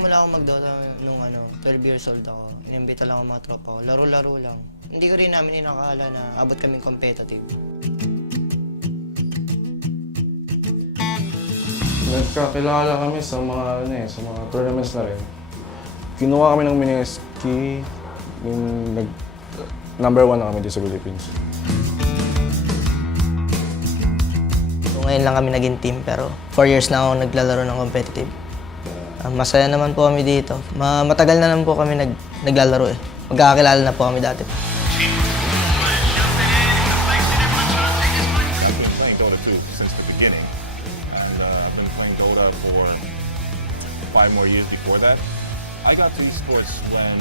nagsimula ako mag-Dota nung 12 years old ako. Inimbita lang ako mga tropa ko. Laro-laro lang. Hindi ko rin namin inakala na abot kaming competitive. Nagkakilala kami sa mga tournaments na rin. Kinuha kami ng mini-ski, number 1 na kami dito sa Philippines. So, ngayon lang kami naging team pero 4 years na ako naglalaro ng competitive. Masaya naman po kami dito. Matagal na naman po kami naglalaro eh. Magkakakilala na po kami dati. I've been playing Dota 2 since the beginning. And I've been playing Dota for 5 more years before that. I got to esports when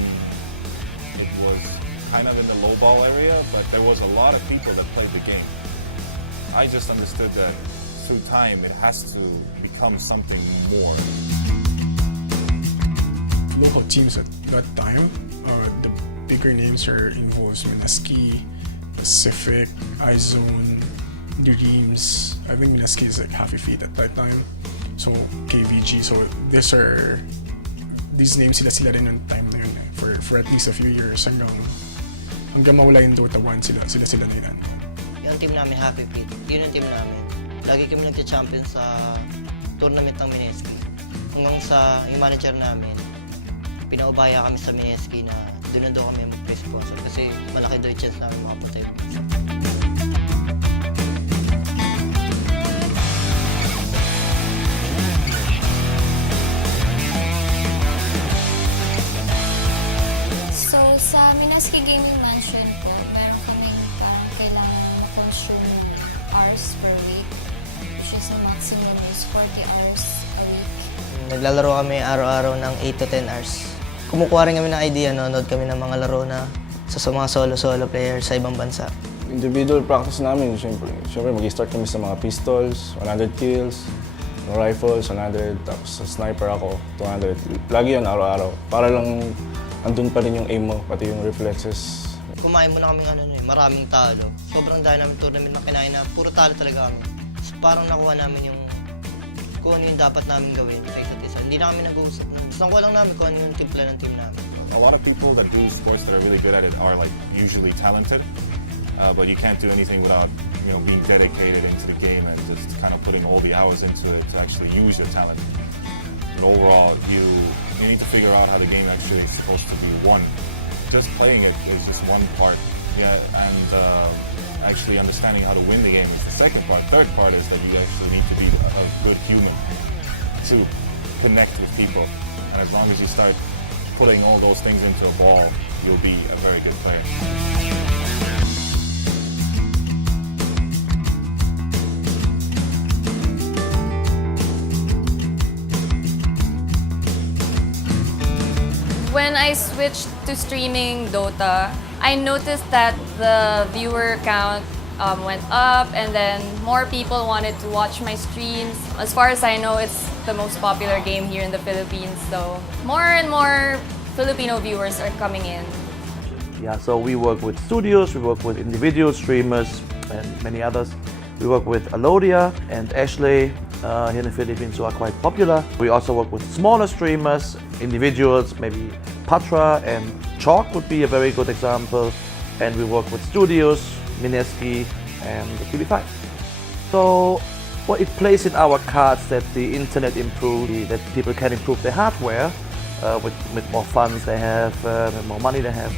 it was kind of in the low ball area, but there was a lot of people that played the game. I just understood that through time it has to become something more. Local teams at that time, the bigger names are involved. Minaski, Pacific, iZone, Dreams. I think Minaski is like half a feet at that time. So KVG. So these names sila rin ng time na yun for at least a few years hanggang mawala yung Dota 1 sila na yun. Yung team namin, Happy Feet, yun yung team namin. Lagi kami nagka-champion sa tournament ng Mineski. Hanggang sa yung manager namin, pinaubaya kami sa Mineski na doon na kami mag-sponsor kasi malaki doon yung chance namin makapunta yung pizza. So sa Mineski Gaming Mansion po, meron kaming kailangan ma-consume hours per week, which is a maximum is 40 hours a week. Naglalaro kami araw-araw ng 8 to 10 hours. Kumukuha rin kami ng idea, nanonood kami ng mga laro na sa mga solo players sa ibang bansa. Individual practice namin, siyempre mag-start kami sa mga pistols, 100 kills, rifles, 100, tapos sa sniper ako, 200. Lagi yun araw-araw, para lang andun pa rin yung aim mo, pati yung reflexes. Kumain mo na kami maraming talo. Sobrang dahil namin tournament na kinain na puro talo talaga kami. So, parang nakuha namin kung ano yung dapat namin gawin sa isa't isa. Hindi na kami nag-uusap. Gusto ko lang namin kung ano yung timpla ng team namin. A lot of people that do sports that are really good at it are like usually talented, but you can't do anything without being dedicated into the game and just kind of putting all the hours into it to actually use your talent. But overall, you need to figure out how the game actually is supposed to be won. Just playing it is just one part, and actually understanding how to win the game is the second part. Third part is that you actually need to be a good human to connect with people. And as long as you start putting all those things into a ball, you'll be a very good player. When I switched to streaming Dota, I noticed that the viewer count went up and then more people wanted to watch my streams. As far as I know, it's the most popular game here in the Philippines, so more and more Filipino viewers are coming in. Yeah, so we work with studios, we work with individual streamers and many others. We work with Alodia and Ashley here in the Philippines who are quite popular. We also work with smaller streamers, individuals, maybe Patra and Chalk would be a very good example. And we work with studios, Mineski and TV5. So it plays in our cards that the internet improves, that people can improve their hardware with more funds they have, and more money they have.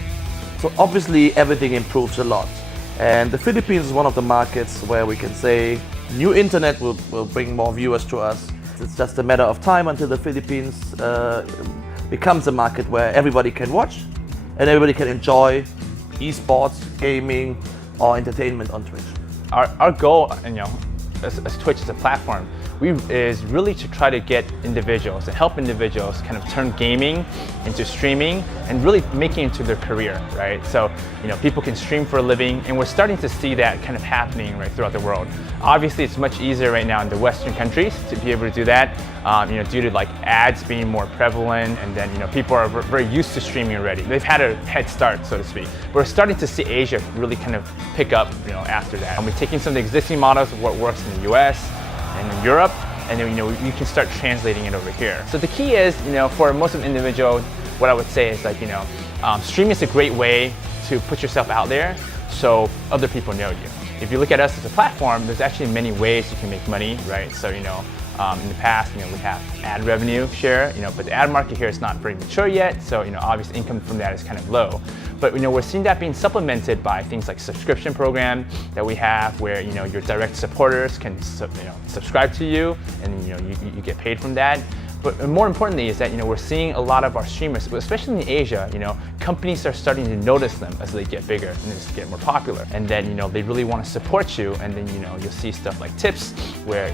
So obviously everything improves a lot. And the Philippines is one of the markets where we can say new internet will bring more viewers to us. It's just a matter of time until the Philippines becomes a market where everybody can watch and everybody can enjoy esports, gaming, or entertainment on Twitch. Our goal, as Twitch as a platform, is really to try to get individuals and help individuals kind of turn gaming into streaming and really making it into their career, right? So, people can stream for a living, and we're starting to see that kind of happening right throughout the world. Obviously, it's much easier right now in the Western countries to be able to do that, due to like ads being more prevalent, and then people are very used to streaming already. They've had a head start, so to speak. We're starting to see Asia really kind of pick up, after that. And we're taking some of the existing models of what works in the US and in Europe, and then you can start translating it over here. So the key is, for most of the individual, what I would say is like, streaming is a great way to put yourself out there so other people know you. If you look at us as a platform, there's actually many ways you can make money, right? So in the past, we have ad revenue share, but the ad market here is not very mature yet, so obviously income from that is kind of low. But we're seeing that being supplemented by things like subscription program that we have, where your direct supporters can subscribe to you, and you get paid from that. But more importantly is that we're seeing a lot of our streamers, especially in Asia, companies are starting to notice them as they get bigger and they just get more popular. And then they really want to support you, and then you'll see stuff like tips where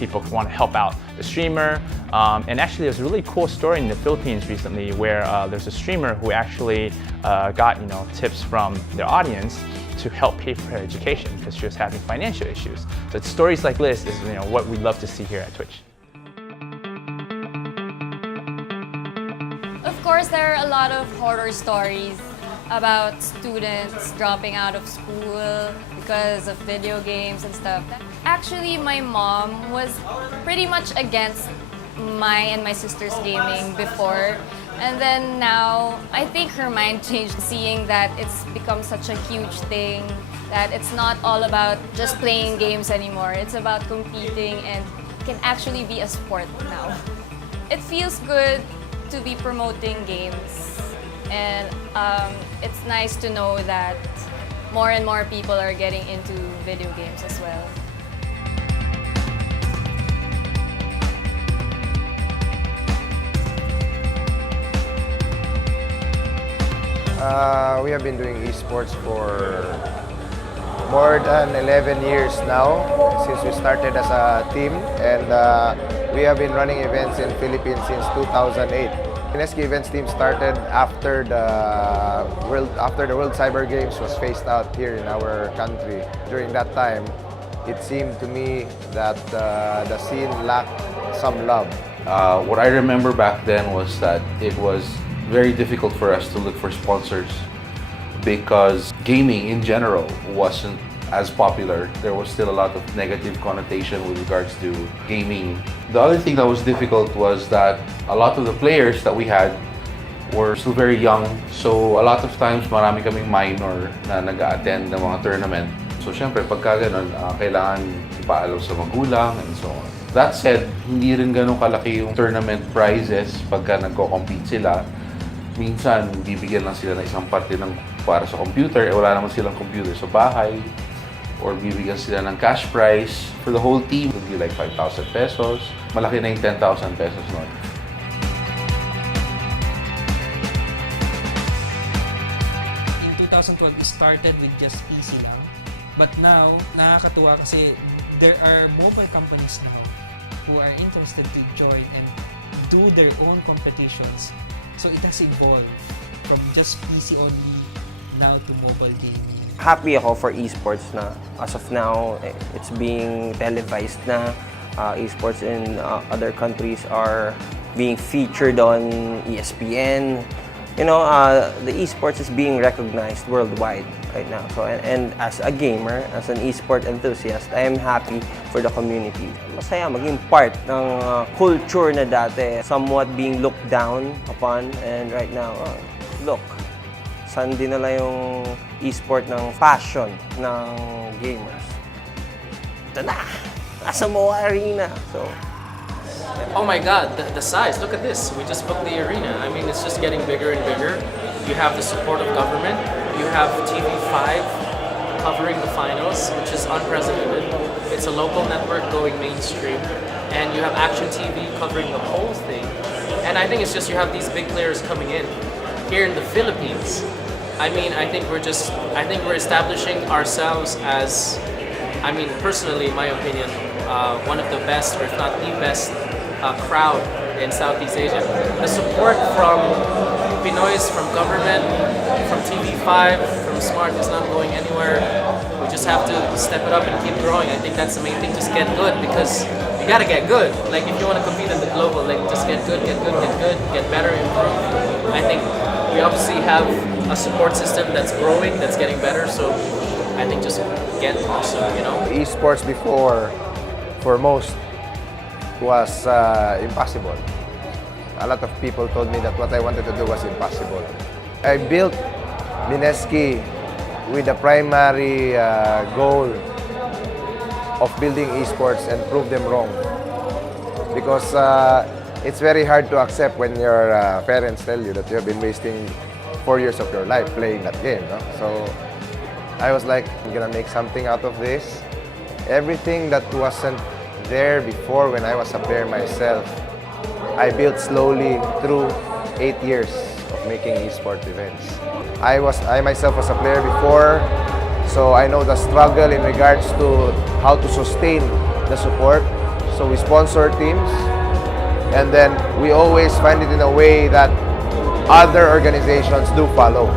people want to help out the streamer. And actually, there's a really cool story in the Philippines recently where there's a streamer who actually got tips from their audience to help pay for her education because she was having financial issues. So it's stories like this is what we love to see here at Twitch. Of course, there are a lot of horror stories about students dropping out of school because of video games and stuff. Actually, my mom was pretty much against my and my sister's gaming before. And then now, I think her mind changed, seeing that it's become such a huge thing, that it's not all about just playing games anymore. It's about competing, and can actually be a sport now. It feels good to be promoting games, and it's nice to know that more and more people are getting into video games as well. We have been doing esports for more than 11 years now, since we started as a team, and we have been running events in Philippines since 2008. Mineski events team started after the World Cyber Games was phased out here in our country. During that time, it seemed to me that the scene lacked some love. What I remember back then was that it was very difficult for us to look for sponsors because gaming in general wasn't as popular. There was still a lot of negative connotation with regards to gaming. The other thing that was difficult was that a lot of the players that we had were still very young. So a lot of times marami kaming minor na nag-attend ng mga tournament. So syempre pagka ganun, kailangan ipaalam sa magulang and so on. That said, hindi rin ganun kalaki yung tournament prizes pagka nagko-compete sila. Minsan, bibigyan lang sila ng isang parte ng para sa computer, wala naman silang computer sa bahay. Or bibigyan sila ng cash prize for the whole team. It would be like 5,000 pesos. Malaki na yung 10,000 pesos nun. In 2012, we started with just PC lang. But now, nakakatuwa kasi there are mobile companies now who are interested to join and do their own competitions. So it has evolved from just PC only now to mobile gaming. Happy ako for esports na as of now, it's being televised na. Esports in other countries are being featured on ESPN. The esports is being recognized worldwide right now. So, and as a gamer, as an esport enthusiast, I am happy for the community. Masaya maging part ng culture na dati, somewhat being looked down upon, and right now, look, saan dinala yung esport ng passion ng gamers. Ito na! Nasa MOA Arena. So, oh my god, the size, look at this. We just booked the arena. I mean, it's just getting bigger and bigger. You have the support of government. You have TV5 covering the finals, which is unprecedented. It's a local network going mainstream. And you have Action TV covering the whole thing. And I think it's just you have these big players coming in. Here in the Philippines, I mean, I think we're establishing ourselves as, I mean, personally, in my opinion, one of the best, or if not the best, crowd in Southeast Asia. The support from Pinoys, from government, from TV5, from Smart is not going anywhere. We just have to step it up and keep growing. I think that's the main thing, just get good, because you gotta get good. Like, if you want to compete in the global, like, just get good, get better, improve. I think we obviously have a support system that's growing, that's getting better, so I think just get awesome, Esports before, for most, was impossible. A lot of people told me that what I wanted to do was impossible. I built Mineski with the primary goal of building esports and prove them wrong. Because it's very hard to accept when your parents tell you that you have been wasting 4 years of your life playing that game. No? So I was like, I'm gonna make something out of this. Everything that wasn't there before when I was a player myself, I built slowly through 8 years of making esports events. I myself was a player before, so I know the struggle in regards to how to sustain the support. So we sponsor teams, and then we always find it in a way that other organizations do follow.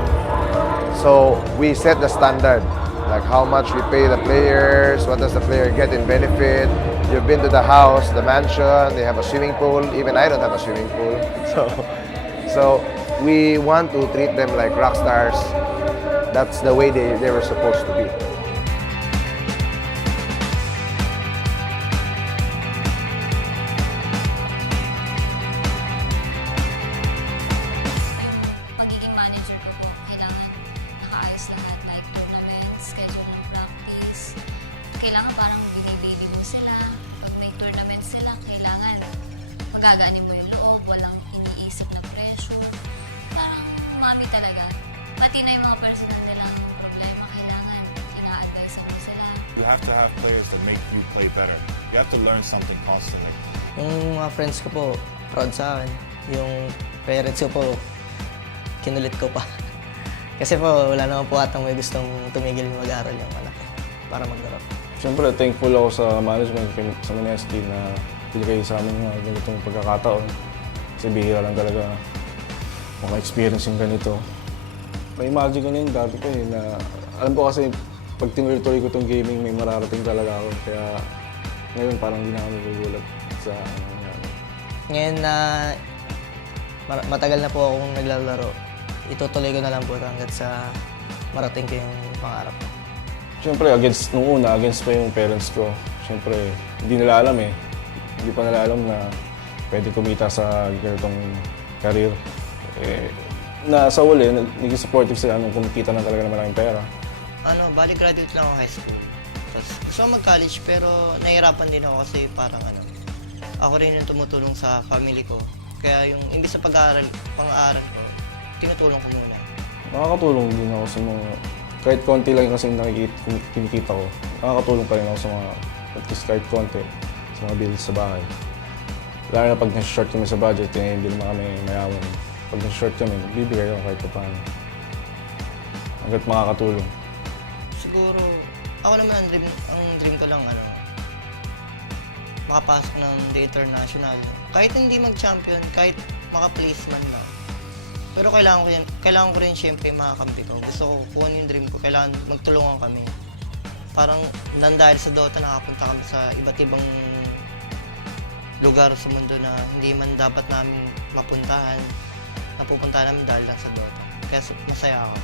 So we set the standard, like how much we pay the players, what does the player get in benefit. You've been to the house, the mansion, they have a swimming pool. Even I don't have a swimming pool. So we want to treat them like rock stars. That's the way they were supposed to be. Pagiging manager ko po, kailangan nakaayos lahat, like tournament, schedule ng practice. Kailangan parang binibili mo sila. Pag may tournament sila, kailangan magagaanin mo yung loob, walang iniisip na pressure. Parang mami talaga. Pati na yung mga personal nilang problema, kailangan ina-advise mo sila. You have to have players that make you play better. You have to learn something constantly. Yung mga friends ko po, proud sa akin. Yung parents ko po, kinulit ko pa. Kasi po, wala naman po atang may gustong tumigil mag-aaral yung anak para maglaro. Siyempre, thankful ako sa management, sa Mineski na binigay sa amin mga ganitong pagkakataon. Kasi bihira lang talaga maka-experience yung ganito. Na-imagine ko na yun dati ko na alam ko kasi pag tinuloy-tuloy ko itong gaming, may mararating talaga ako. Kaya ngayon parang hindi na kami gugulat sa nangyari. Ngayon na matagal na po akong naglalaro, itutuloy ko na lang po hanggat sa marating ko yung pangarap ko. Siyempre, nung una, against pa yung parents ko. Siyempre, hindi nila alam eh. Hindi pa nila alam na pwede kumita sa ganitong career. Sa uli, naging supportive sila nung kumikita na talaga ng maraming pera. Bali graduate lang ako high school. Tapos gusto ko mag-college pero nahihirapan din ako kasi parang ako rin yung tumutulong sa family ko. Kaya yung imbis sa pang-aaral ko, tinutulong ko muna. Nakakatulong din ako sa mga, kahit konti lang kasi kinikita ko, nakakatulong pa rin ako sa mga, at least kahit konti, sa mga bills sa bahay. Lalo na pag nasa-short kami sa budget, hindi naman kami mayaman. Pag nasa-short kami, bibigay ako kahit paano. Hanggat makakatulong. Siguro, ako naman ang dream ko lang, makapasok ng Dayrit National. Kahit hindi mag-champion, kahit maka-placement lang. Pero kailangan ko rin siyempre makakampi ko. Gusto ko kung yung dream ko, kailangan magtulungan kami. Parang dahil sa Dota, nakapunta kami sa iba't ibang lugar sa mundo na hindi man dapat namin mapuntahan. Napupuntahan namin dahil lang sa Dota. Kaya masaya ako.